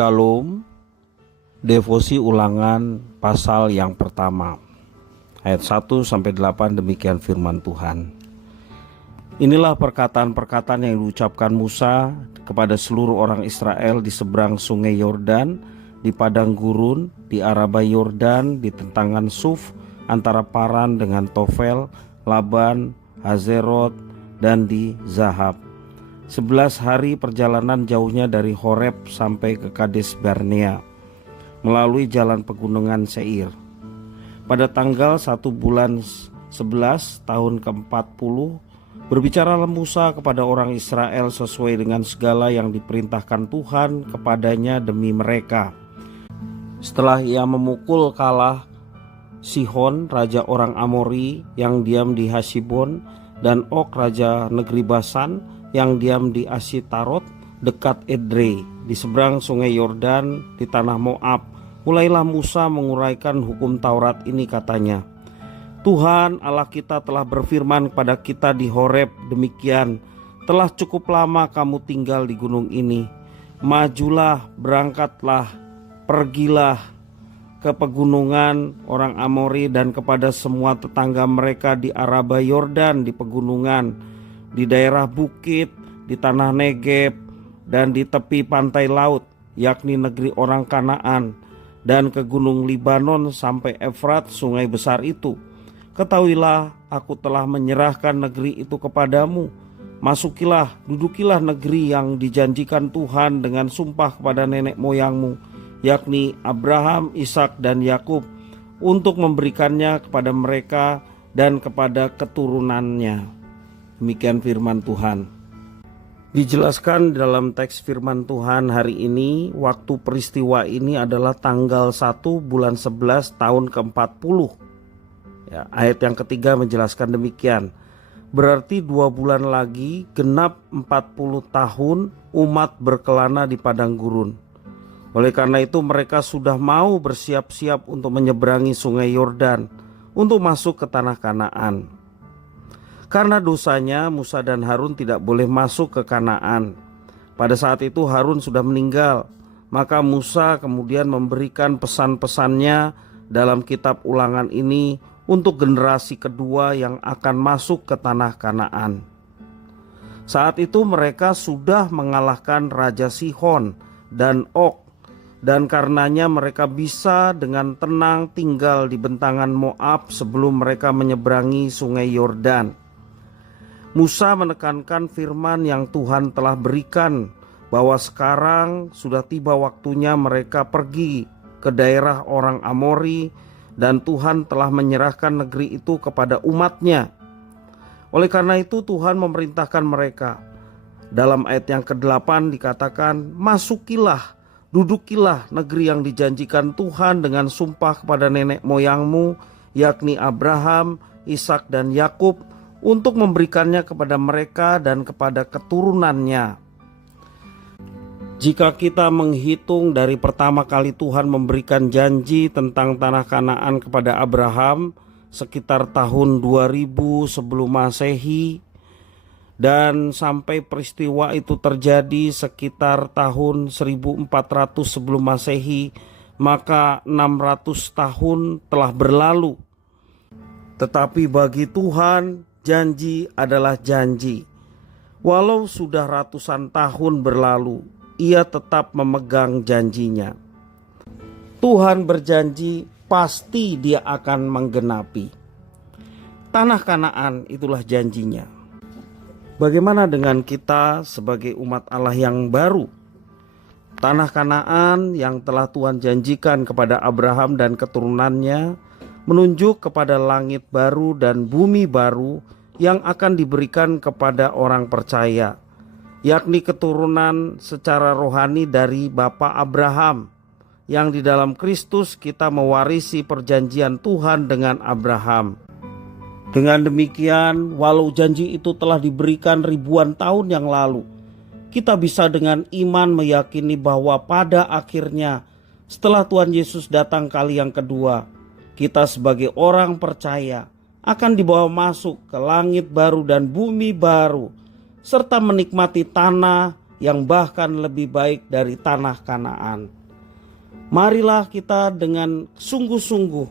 Shalom. Devosi ulangan pasal yang pertama, ayat 1-8, demikian firman Tuhan. Inilah perkataan-perkataan yang diucapkan Musa kepada seluruh orang Israel di seberang sungai Yordan, di padang gurun, di Araba Yordan, di tentangan Suf, antara Paran dengan Tofel, Laban, Hazerot, dan di Zahab. 11 hari perjalanan jauhnya dari Horeb sampai ke Kades Barnea, melalui jalan pegunungan Seir. Pada tanggal 1 bulan 11 tahun ke-40, berbicaralah Musa kepada orang Israel sesuai dengan segala yang diperintahkan Tuhan kepadanya demi mereka. Setelah ia memukul kalah Sihon, raja orang Amori yang diam di Hasibon, dan Og, raja negeri Basan yang diam di Asitarot dekat Edrei, di seberang sungai Yordan di tanah Moab, mulailah Musa menguraikan hukum Taurat ini, katanya, Tuhan Allah kita telah berfirman kepada kita di Horeb demikian, telah cukup lama kamu tinggal di gunung ini, majulah, berangkatlah, pergilah ke pegunungan orang Amori dan kepada semua tetangga mereka di Araba Yordan, di pegunungan, di daerah bukit, di tanah Negeb, dan di tepi pantai laut, yakni negeri orang Kanaan, dan ke gunung Libanon sampai Efrat, sungai besar itu. Ketahuilah, aku telah menyerahkan negeri itu kepadamu. Masukilah, dudukilah negeri yang dijanjikan Tuhan dengan sumpah kepada nenek moyangmu, yakni Abraham, Ishak, dan Yakub, untuk memberikannya kepada mereka dan kepada keturunannya. Demikian firman Tuhan. Dijelaskan dalam teks firman Tuhan hari ini, waktu peristiwa ini adalah tanggal 1 bulan 11 tahun ke-40. Ya, ayat yang ketiga menjelaskan demikian. Berarti 2 bulan lagi genap 40 tahun umat berkelana di padang gurun. Oleh karena itu mereka sudah mau bersiap-siap untuk menyeberangi sungai Yordan untuk masuk ke tanah Kanaan. Karena dosanya Musa dan Harun tidak boleh masuk ke Kanaan. Pada saat itu Harun sudah meninggal. Maka Musa kemudian memberikan pesan-pesannya dalam kitab ulangan ini untuk generasi kedua yang akan masuk ke tanah Kanaan. Saat itu mereka sudah mengalahkan Raja Sihon dan Og, dan karenanya mereka bisa dengan tenang tinggal di bentangan Moab sebelum mereka menyeberangi sungai Yordan. Musa menekankan firman yang Tuhan telah berikan bahwa sekarang sudah tiba waktunya mereka pergi ke daerah orang Amori dan Tuhan telah menyerahkan negeri itu kepada umatnya. Oleh karena itu Tuhan memerintahkan mereka. Dalam ayat yang ke-8 dikatakan, masukilah, dudukilah negeri yang dijanjikan Tuhan dengan sumpah kepada nenek moyangmu, yakni Abraham, Ishak, dan Yakub, untuk memberikannya kepada mereka dan kepada keturunannya. Jika kita menghitung dari pertama kali Tuhan memberikan janji tentang tanah Kanaan kepada Abraham sekitar tahun 2000 sebelum Masehi, dan sampai peristiwa itu terjadi sekitar tahun 1400 sebelum Masehi, maka 600 tahun telah berlalu. Tetapi bagi Tuhan, janji adalah janji. Walau sudah ratusan tahun berlalu, ia tetap memegang janjinya. Tuhan berjanji pasti dia akan menggenapi. Tanah Kanaan itulah janjinya. Bagaimana dengan kita sebagai umat Allah yang baru? Tanah Kanaan yang telah Tuhan janjikan kepada Abraham dan keturunannya menunjuk kepada langit baru dan bumi baru yang akan diberikan kepada orang percaya, yakni keturunan secara rohani dari Bapa Abraham, yang di dalam Kristus kita mewarisi perjanjian Tuhan dengan Abraham. Dengan demikian, walau janji itu telah diberikan ribuan tahun yang lalu, kita bisa dengan iman meyakini bahwa pada akhirnya, setelah Tuhan Yesus datang kali yang kedua, kita sebagai orang percaya akan dibawa masuk ke langit baru dan bumi baru, serta menikmati tanah yang bahkan lebih baik dari tanah Kanaan. Marilah kita dengan sungguh-sungguh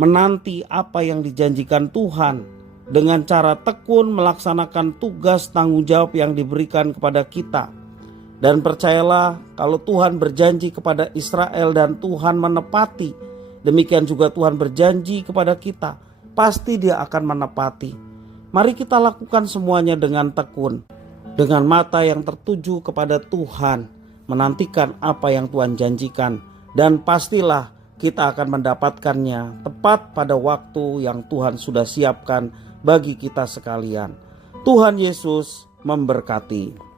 menanti apa yang dijanjikan Tuhan dengan cara tekun melaksanakan tugas tanggung jawab yang diberikan kepada kita. Dan percayalah, kalau Tuhan berjanji kepada Israel dan Tuhan menepati, demikian juga Tuhan berjanji kepada kita, pasti Dia akan menepati. Mari kita lakukan semuanya dengan tekun, dengan mata yang tertuju kepada Tuhan, menantikan apa yang Tuhan janjikan, dan pastilah kita akan mendapatkannya tepat pada waktu yang Tuhan sudah siapkan bagi kita sekalian. Tuhan Yesus memberkati.